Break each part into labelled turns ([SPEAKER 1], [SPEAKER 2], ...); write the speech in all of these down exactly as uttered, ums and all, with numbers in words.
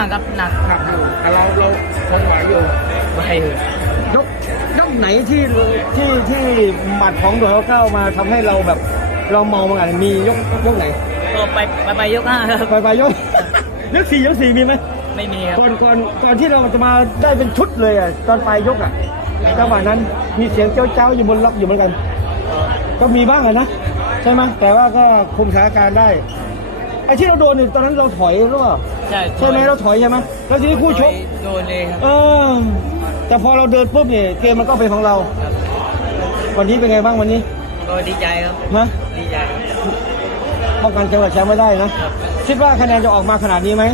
[SPEAKER 1] ากครับหนัก
[SPEAKER 2] หนักอยู่แต่เราเราคงไหวอยู่
[SPEAKER 1] ไป
[SPEAKER 3] ยกยกไหนที่ที่ที่หมัดของโดดเก้ามาทำให้เราแบบเราเมาบางอันมียกยกไหน
[SPEAKER 1] ก็ไปไปไปยกห้าครับ
[SPEAKER 3] ไปไปยก ยกสี่ยกสี่มีไหม
[SPEAKER 1] ไม่มีครับ
[SPEAKER 3] ก่อนก่อนก่อนที่เราจะมาได้เป็นชุดเลยอ่ะตอนปลายยกอ่ะจังหวะนั้นมีเสียงเจ้าเจ้าอยู่บนล็อกอยู่เหมือนกัน ก็มีบ้างอะนะใช่ไหมแต่ว่าก็คุมสถานการณ์ได้ไอ้ที่เราโดนเนี่ยตอนนั้นเราถอยหรือเปล่า
[SPEAKER 1] ใช่
[SPEAKER 3] ใช่ไหมเราถอยใช่ไหมแล้วทีนี้คู่ชก
[SPEAKER 1] โดนเลยครับ
[SPEAKER 3] เออแต่พอเราเดินปุ๊บเนี่ยเกมมันก็เป็นของเรา
[SPEAKER 1] ครับ
[SPEAKER 3] วันนี้เป็นไงบ้างวันนี้
[SPEAKER 1] ก็ดีใจครับ
[SPEAKER 3] ฮะ
[SPEAKER 1] ดีใจครับ
[SPEAKER 3] ป้องกันจังหวะแชมป์ไม่ได้นะครับ คิดว่าคะแนนจะออกมาขนาดนี้ไหม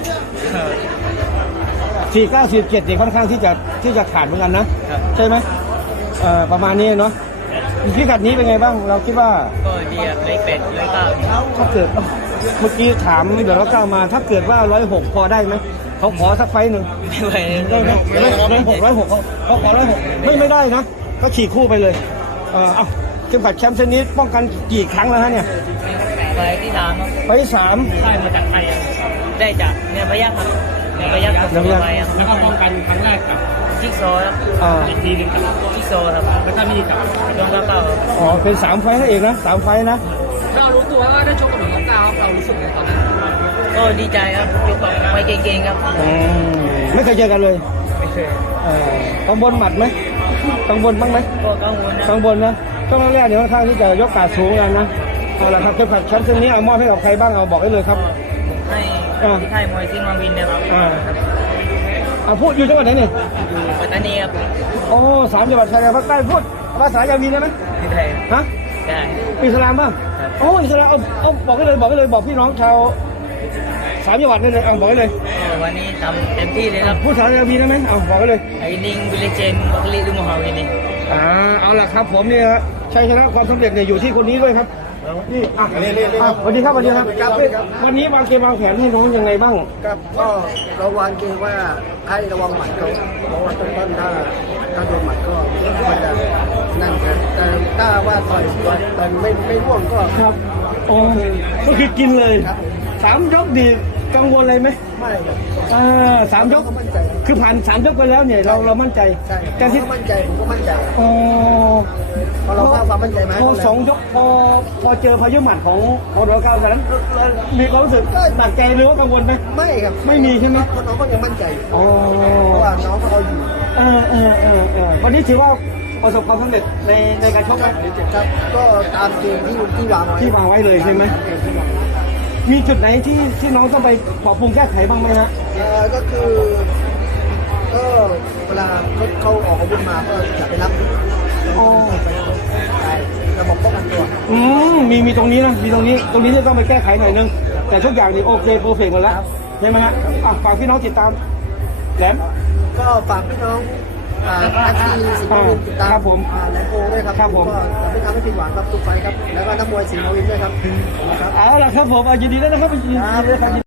[SPEAKER 3] สี่เก้าสี่เจ็ดเนี่ยค่อนข้างที่จะที่จะขาดเหมือนกันนะครับ ใช่ไหมเอ่อประมาณนี้เนาะพิกัดนี้เป็นไงบ้างเราคิดว่า
[SPEAKER 1] ก็ดีครับเลยเป็ดเลยเก้า
[SPEAKER 3] ถ้าเกิดเมื่อกี้ถามเดี๋ยวเราก้าวมา ถ้าเกิดว่าร้อยหกพอได้ไหมเขาขอสักไฟหนึ่ง
[SPEAKER 1] ไม่ไหว
[SPEAKER 3] ได้ไหมร้อยหกร้อยหกเขาเขาขอร้อยหกไม่ไม่ได้นะก็ฉีกคู่ไปเลยเออเอาเข็มขัดแชมป์เส้นนี้ป้องกันกี่ครั้งแล้วฮะเนี่ย
[SPEAKER 1] ไปที่สามครับ
[SPEAKER 3] ไปสาม
[SPEAKER 1] ค่ายมาจากไทยครับได้จากเนี่ยพยัคฆ์ครับเนี่ยพยัคฆ์กับสุโขทัยครับ
[SPEAKER 2] แล้วก็ป้องกันครั้งแรกกับ
[SPEAKER 1] จิ๊กซอว์ครับ
[SPEAKER 3] อ่า
[SPEAKER 2] อีกทีหนึงกับ
[SPEAKER 1] จิ๊กซอว์ครับ
[SPEAKER 2] แล้วก็มีกับ
[SPEAKER 1] โดนเก้าเก้าครับ
[SPEAKER 3] อ๋อเป็นสามไฟนั่นเองนะสามไฟนะ
[SPEAKER 2] เรารู้ตัวว่าได้ชกกับหนุ่มเก้าเรารู้สึกในตอนนั้น
[SPEAKER 1] ก็ดีใจครับยกกับไปเก่งๆครับ
[SPEAKER 3] อืมไม่เคยเจอกันเลย
[SPEAKER 1] ไม่เคย
[SPEAKER 3] เออกังวลหมัดไหมกังวลบ้างไหม
[SPEAKER 1] ก็กังวลนะ
[SPEAKER 3] กังวลนะช่วงแรกๆเนี่ยค่อนข้างที่จะยกกาดสูงกันนะเอาละครับเข็มขัดแชมป์เส้นนี้เอามอบให้กับใครบ้างเอาบอกได้เลยครับ
[SPEAKER 1] ให้
[SPEAKER 3] อ่า
[SPEAKER 1] ที่ค่ายมวยซิงห์วังวินนะครับ
[SPEAKER 3] อ่าเอาพูดอยู่จังหวัดไหนเนี่ย
[SPEAKER 1] อยู่ปัตตานีครับ
[SPEAKER 3] โอ้สามจังหวัดชายแดนภาคใต้พูดภาษายาวีได้ไหม
[SPEAKER 1] ที่ไทย
[SPEAKER 3] ฮะ
[SPEAKER 1] ได้
[SPEAKER 3] อิสลามบ้าง
[SPEAKER 1] ครับ
[SPEAKER 3] โอ้อิสลามเอาเอาบอกได้เลยบอกได้เลยบอกพี่น้องชาวสามจังหวัดได้เลยเอาบอกได้เลย
[SPEAKER 1] ก็วันนี้ทำเต็มที่เลยครับ
[SPEAKER 3] พูดภาษายาวีได้ไหมเอาบอกได้เลย
[SPEAKER 1] ไอ้นิงวิลเลเจนบัคลีดุมฮาวินนี่
[SPEAKER 3] อ่าเอาล่ะครับผมเนี่ยฮะชัยชนะความสำเร็จเนี่ยอยู่ที่คนนี้ด้วยครับนี่อ่ะอ่ะสวัสดีครับสวัสดีครับวันนี้วางเกมวางแผนให้น้องยังไงบ้าง
[SPEAKER 4] ครับก็เราวางเกมว่าให้ระวังหมัดเขาเพราะว่าต้นๆถ้าถ้าโดนหมัดก็มันจะนั่นครับแต่ถ้าว่าต่อยต่อยต่อยไม่ไม่ร่วงก็
[SPEAKER 3] ครับโอ้ก็คือกินเลยสามยกดีกังวลอะไรไหม
[SPEAKER 4] ไม่ครับ
[SPEAKER 3] อ่าสามยก
[SPEAKER 4] ก็มั่นใจ
[SPEAKER 3] คือผ่านสามยกไปแล้วเนี่ยเราเรามั่นใจ
[SPEAKER 4] ใช่
[SPEAKER 3] การ
[SPEAKER 4] ผม
[SPEAKER 3] ที่
[SPEAKER 4] ก็มั่นใจผมก็มั่นใจ
[SPEAKER 3] อ๋อ
[SPEAKER 4] พอเราสร้างความมั่นใจมา
[SPEAKER 3] พอสองยกพอพอเจอพายุหมัดของของเราเก้าแต่นั้นมีความรู้สึกหนักใจหรือว่ากังวลไหม
[SPEAKER 4] ไม่ครับ
[SPEAKER 3] ไม่มีใช่ไหม
[SPEAKER 4] เพราะน้องก็ยังมั่นใจ
[SPEAKER 3] อ๋อ
[SPEAKER 4] เพราะว่าน้องก็เอาอยู่
[SPEAKER 3] เออเออเออเออวันนี้ถือว่าประสบความสำเร็จในในการชกไหม
[SPEAKER 4] ครับก็ตามเกมที่ที่วางไว้
[SPEAKER 3] ที่วางไว้เลยใช่ไหม
[SPEAKER 4] เกมที่วางไว้
[SPEAKER 3] มีจุดไหนที่ที่น้องต้องไปปรับปรุงแก้ไขบ้างไหมฮะ
[SPEAKER 4] เอ่อก็คือก็เวลาเขาเขาออกอาวุธมาก็อย่าไปรับ
[SPEAKER 3] อ๋อ
[SPEAKER 4] ใช่ระบบป้องกันตัว
[SPEAKER 3] อืมมีมีตรงนี้นะมีตรงนี้ตรงนี้ที่ต้องไปแก้ไขหน่อยนึงแต่ทุกอย่างนี่โอเคโปรเฟกหมดแล้วใช่ไหมฮะอ่ะฝากพี่น้องติดตามแหลม
[SPEAKER 4] ก็ฝากพี่น้องอ่าอาชีพสิงห์มาวินติดตาม
[SPEAKER 3] ครับผม
[SPEAKER 4] อ่าแหลมโพด้วยครับ
[SPEAKER 3] ครับผม
[SPEAKER 4] ก็จะไม่ทำให้ผิดหวังครับทุกไฟล์ครับ แล้วก็นักมวยสิงห์มาวินด้วยครับครับ
[SPEAKER 3] เอาล่ะครับผมอ่ะยินดีด้วยนะครับยินดีด้วยครับ